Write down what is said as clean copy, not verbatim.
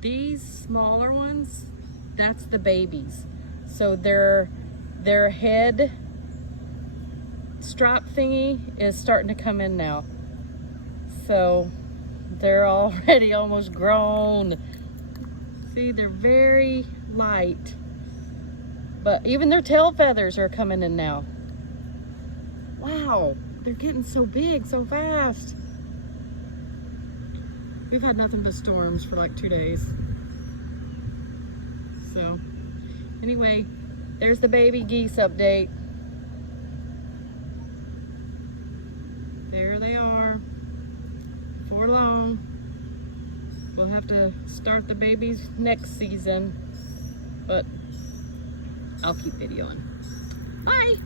These smaller ones, that's the babies. So their head strap thingy is starting to come in now. So they're already almost grown. See, they're very light. But even their tail feathers are coming in now. Wow, they're getting so big so fast. We've had nothing but storms for like 2 days. So, anyway, there's the baby geese update. There they are. 4 long. We'll have to start the babies next season, but I'll keep videoing. Bye!